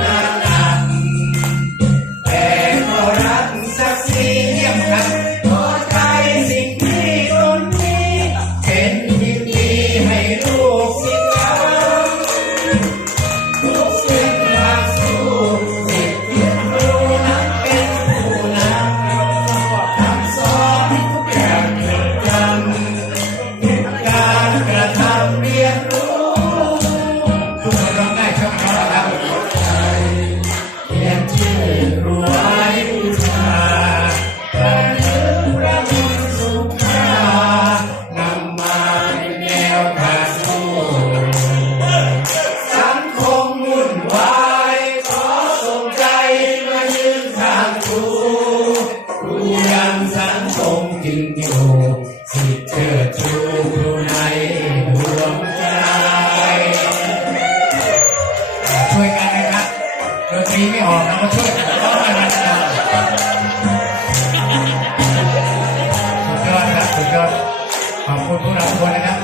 Yeah. สิเชื่อชูในดวใจช่วยกันนะครับดนตรีไม่ออกเรก็ช่วยกั้อกันสุดยอดรับสุขอบคุณทุกท่านทุกนนะครับ